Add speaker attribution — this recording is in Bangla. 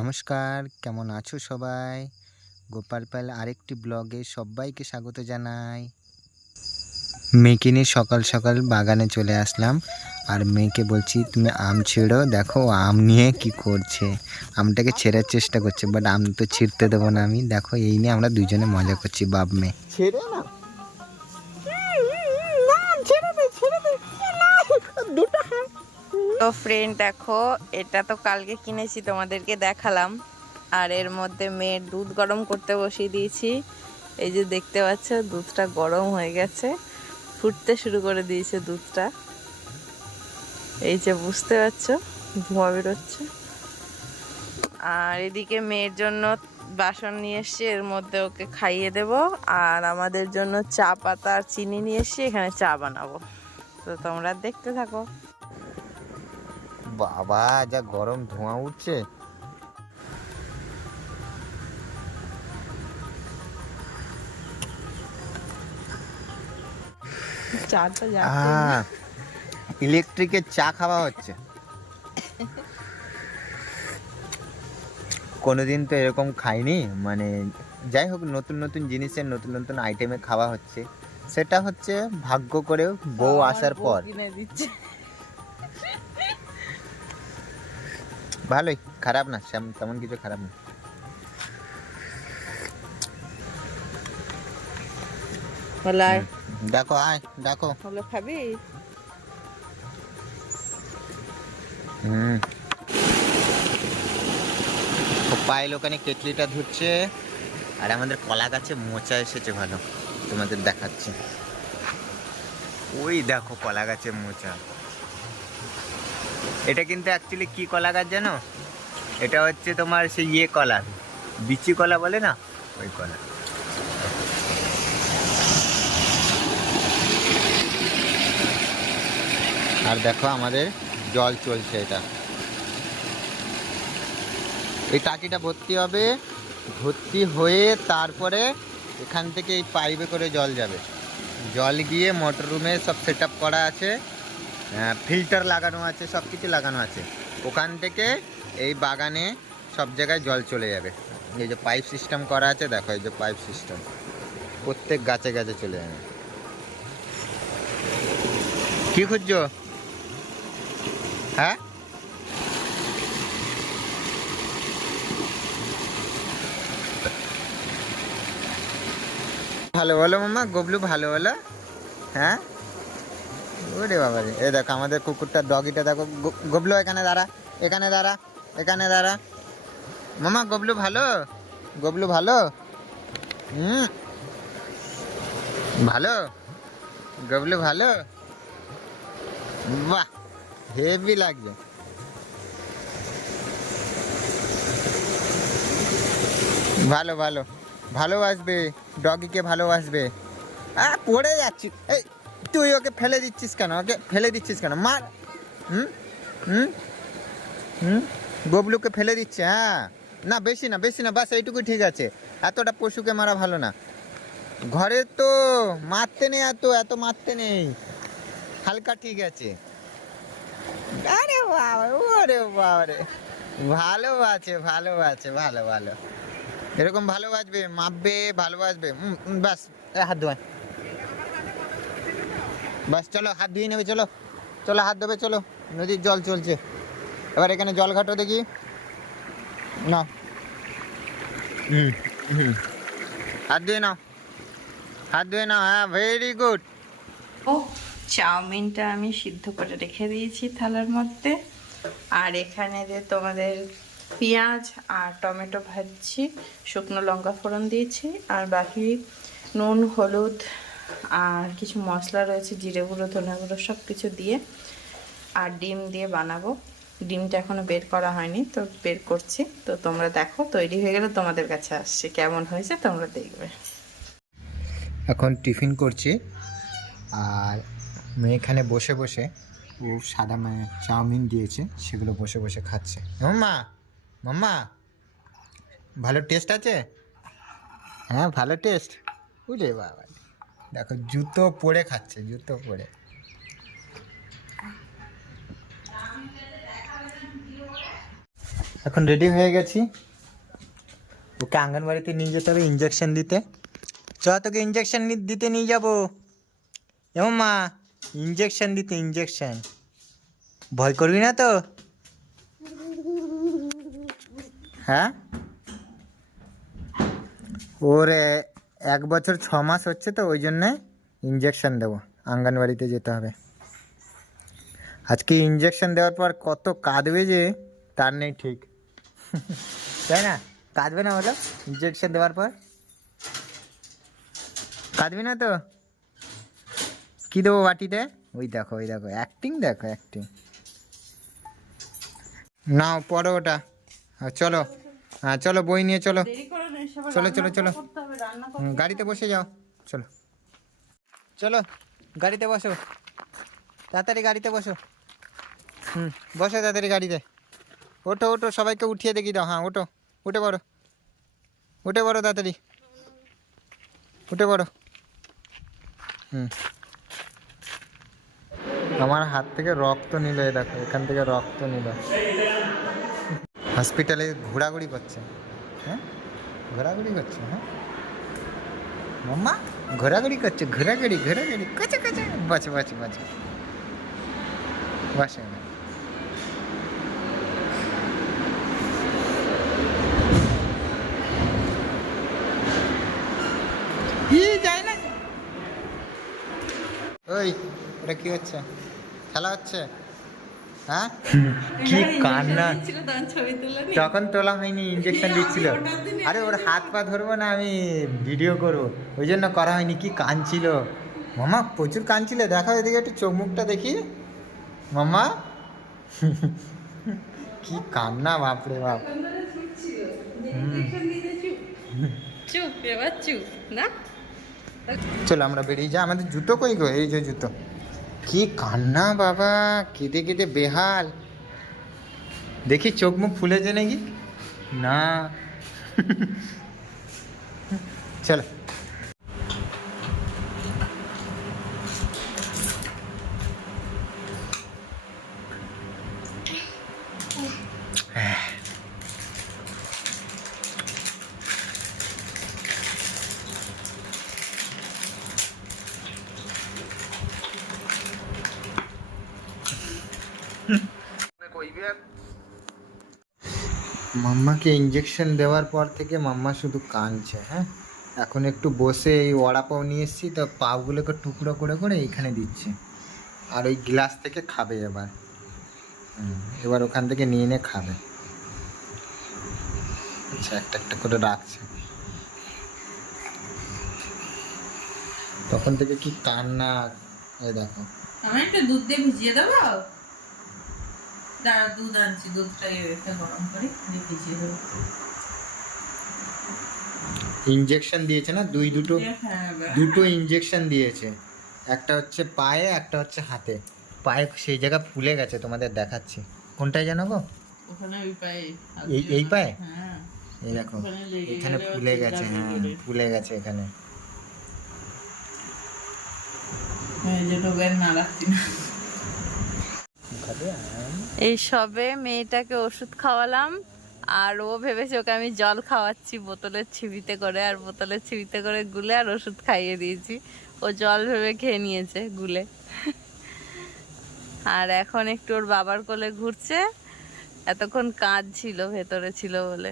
Speaker 1: নমস্কার, কেমন আছো সবাই? গোপাল পাল আরেকটি ব্লগে সবাইকে স্বাগত জানাই। মেয়েকে নিয়ে সকাল সকাল বাগানে চলে আসলাম। আর মেয়েকে বলছি, তুমি আম ছেড়ো? দেখো আম নিয়ে কি করছে। আমটাকে ছেঁড়ার চেষ্টা করছে বাট আম তো ছিঁড়তে দেবো না আমি। দেখো এই নিয়ে আমরা দুজনে মজা করছি, বাপ মেয়ে। ছেড়ে না?
Speaker 2: তো ফ্রেন্ড দেখো, এটা তো কালকে কিনেছি, তোমাদেরকে দেখালাম। আর এর মধ্যে মেয়ের দুধ গরম করতে বসিয়ে দিয়েছি। এই যে দেখতে পাচ্ছ, দুধটা গরম হয়ে গেছে। ফুটতে শুরু করে দিয়েছে দুধটা। এই যে বুঝতে পারছ, ধোঁয়া বেরোচ্ছে। আর এদিকে মেয়ের জন্য বাসন নিয়ে এসছি, এর মধ্যে ওকে খাইয়ে দেব। আর আমাদের জন্য চা পাতা আর চিনি নিয়ে এসছি, এখানে চা বানাবো। তো তোমরা দেখতে থাকো।
Speaker 1: বাবা যা গরম ধোঁয়া উঠছে। ইলেকট্রিকের চা খাওয়া হচ্ছে। কোনোদিন তো এরকম খাইনি মানে যাই হোক নতুন নতুন জিনিসের নতুন নতুন আইটেমে খাওয়া হচ্ছে। সেটা হচ্ছে ভাগ্য করেও বউ আসার পর। ভালোই খারাপ না সেম- তেমন কিছু খারাপ না।
Speaker 2: বলে আয়,
Speaker 1: দেখো আয় দেখো
Speaker 2: বলে খাবি?
Speaker 1: হুম। ও ওখানে কেটলিটা ধুচ্ছে আর আমাদের কলা গাছে মোচা এসেছে ভালো। তোমাদের দেখাচ্ছি। ওই দেখো কলা গাছে মোচা। এটা কিন্তু অ্যাকচুয়ালি কি কলা গাছ জানো? এটা হচ্ছে তোমার সেই ইয়ে কলা, বিচি কলা বলে না? ওই কলা। আর দেখো আমাদের জল চলছে এটা। এই টাকিটা ভর্তি হবে, ভর্তি হয়ে তারপরে এখান থেকে এই পাইপে করে জল যাবে। জল গিয়ে মোটর রুমে সব সেট করা আছে। ফিল্টার লাগানো আছে সব কিছু লাগানো আছে। ওখান থেকে এই বাগানে সব জায়গায় জল চলে যাবে। এই যে পাইপ সিস্টেম করা আছে, দেখো এই যে পাইপ সিস্টেম প্রত্যেক গাছে গাছে চলে যাবে। কি খুঁজছো? হ্যাঁ? ভালো বলো মামা গবলু ভালো বলো। হ্যাঁ? ওরে বাবা রে। এ দেখো, আমাদের কুকুরটার ডগিটা দেখো। গবলু, এখানে দাঁড়া এখানে দাঁড়া এখানে দাঁড়া। মামা, গবলু ভালো? গবলু ভালো? হুম। ভালো? গবলু ভালো? বাহ হেভি লাগছে। ভালো ভালো। ভালোবাসবে ডগিকে ভালোবাসবে। আ পড়ে যাচ্ছি। এই তুই ওকে ফেলে দিচ্ছিস কেন? ওকে ফেলে দিচ্ছিস কেন? মার। হুম? হুম? হুম? গবলুকে ফেলে দিচ্ছে হ্যাঁ? না, বেশি না বেশি না, বাস এইটুকুই ঠিক আছে। এতটা পশুকে মারা ভালো না। ঘরে তো মারতে নেই এত এত মারতে নেই। হালকা ঠিক আছে। আরে বাবা ওরে বাবা রে ভালো আছে ভালো আছে, ভালো ভালো। এরকম ভালোবাসবে, মাপবে, ভালোবাসবে। বাস হাত ধোয়। বাস চলো হাত ধুয়ে নেবে চলো। চলো হাত ধোবে চলো। নদীর জল চলছে। এবার এখানে জল ঘাটো দেখি। না হুম হুম। হাত ধুয়ে নাও। হাত ধুয়ে নাও হ্যাঁ ভেরি গুড
Speaker 2: ও চাউমিনটা আমি সিদ্ধ করে রেখে দিয়েছি থালার মধ্যে। আর এখানে যে তোমাদের পেঁয়াজ আর টমেটো ভাজছি শুকনো লঙ্কা ফোড়ন দিয়েছি আর বাকি নুন হলুদ আর কিছু মশলা রয়েছে, জিরে গুঁড়ো, ধনে গুঁড়ো সব কিছু দিয়ে আর ডিম দিয়ে বানাবো। ডিমটা এখনও বের করা হয়নি, তো বের করছি। তো তোমরা দেখো, তৈরি হয়ে গেলে তোমাদের কাছে আসছে, কেমন হয়েছে তোমরা দেখবে।
Speaker 1: এখন টিফিন করছি, আর মেয়ে এখানে বসে বসে ও সাদা মানে চাউমিন দিয়েছে, সেগুলো বসে বসে খাচ্ছে। মাম্মা মাম্মা, ভালো টেস্ট আছে? হ্যাঁ ভালো টেস্ট বুঝলে বাবা। দেখো, জুতো পরে খাচ্ছে, জুতো পরে। এখন রেডি হয়ে গেছি। ওকে আঙ্গনবাড়িতে নিয়ে যেতে হবে ইঞ্জেকশন দিতে। চ, তোকে ইঞ্জেকশন দিতে নিয়ে যাব। এমন মা ইঞ্জেকশন দিতে ইঞ্জেকশন ভয় করবি না তো? হ্যাঁ? ওর এক বছর ছ মাস হচ্ছে তো, ওই জন্যে ইঞ্জেকশান দেবো। আঙ্গনবাড়িতে যেতে হবে। আজকে ইঞ্জেকশান দেওয়ার পর কত কাঁদবে যে, তার নেই ঠিক। তাই না? কাঁদবে না বলো? ইঞ্জেকশান দেওয়ার পর? কাঁদবি না তো? কী দেবো বাটিতে? ওই দেখো ওই দেখো। অ্যাক্টিং দেখো অ্যাক্টিং নাও পড়ো ওটা চলো। হ্যাঁ চলো বই নিয়ে চলো। চলো, চলো, চলো। গাড়িতে বসে যাও। চলো। চলো গাড়িতে বসো। তাড়াতাড়ি গাড়িতে বসো। হুম বসো তাড়াতাড়ি গাড়িতে। ওঠো ওঠো সবাইকে উঠিয়ে দেখি দাও। হ্যাঁ ওঠো উঠে পড়ো। উঠে পড়ো তাড়াতাড়ি। উঠে পড়ো। হুম। আমার হাত থেকে রক্ত নিল এই দেখো এখান থেকে রক্ত নিল। হসপিটালে ঘোরাঘুরি করছে। হ্যাঁ? ঘোরাঘুরি করছে হ্যাঁ? মাম্মা, ঘোরাঘুরি করছে, ঘোরাঘুরি ঘোরাঘুরি, কচে কচে। বাঁচে বাঁচে বাঁচে বাসে ওই, ওটা কি হচ্ছে? খেলা হচ্ছে? হ্যাঁ? কি কান্না?
Speaker 2: তখন তুলে
Speaker 1: হয়নি ইঞ্জেকশন দিচ্ছিল। আরে ওর হাত পা ধরবো না আমি ভিডিও করব। ওই জন্য করা হয়নি কি কাঁদছিল। মামা প্রচুর কাঁদছিল। দেখো এদিকে একটু চোখ মুখটা দেখি। মামা। কি কান্না বাপরে বাপ।
Speaker 2: চুপ এবার চুপ না?
Speaker 1: চলো আমরা বেরিয়ে যাই আমাদের জুতো কই গো? এই যে জুতো। কি কান্না বাবা কেঁদে কেঁদে বেহাল। দেখি চোখ মুখ ফুলেছে নাকি? না। চলো। মাম্মাকে ইঞ্জেকশন দেওয়ার পর থেকে মাম্মা শুধু কাঁদছে হ্যাঁ? এখন একটু বসে এই ওড়া পাও নিয়ে এসেছি, তো পাগুলোকে টুকরো করে করে এইখানে দিচ্ছে। আর ওই গ্লাস থেকে খাবে এবার। এবার ওখান থেকে নিয়ে এনে খাবে। আচ্ছা একটা একটা করে রাখছে। তখন থেকে কি কান্না? এই দেখো।
Speaker 2: আমি একটু দুধ দিয়ে ভিজিয়ে দেবো? দাঁড়া দুধ আনছি দুধটা এতে গরম করে ভিজিয়ে দেবো।
Speaker 1: ইঞ্জেকশন দিয়েছে না? দুই দুটো
Speaker 2: হ্যাঁ
Speaker 1: দুটো ইঞ্জেকশন দিয়েছে। একটা হচ্ছে পায়ে একটা হচ্ছে হাতে। পায়ে সেই জায়গা ফুলে গেছে তোমাদের দেখাচ্ছি। কোনটায় জানো গো? এই এই পায়ে?
Speaker 2: হ্যাঁ।
Speaker 1: এই দেখো এখানে ফুলে গেছে হ্যাঁ ফুলে গেছে এখানে।
Speaker 2: না। রাখছি। এই সবে মেয়েটাকে ওষুধ খাওয়ালাম, আর ও ভেবেছে ওকে আমি জল খাওয়াচ্ছি, বোতলের ছিবিতে করে, আর বোতলের ছিবিতে করে গুলে আর ওষুধ খাইয়ে দিয়েছি। ও জল ভেবে খেয়ে নিয়েছে গুলে। আর এখন একটু ওর বাবার কোলে ঘুরছে, এতক্ষণ কাজ ছিল ভেতরে ছিল বলে।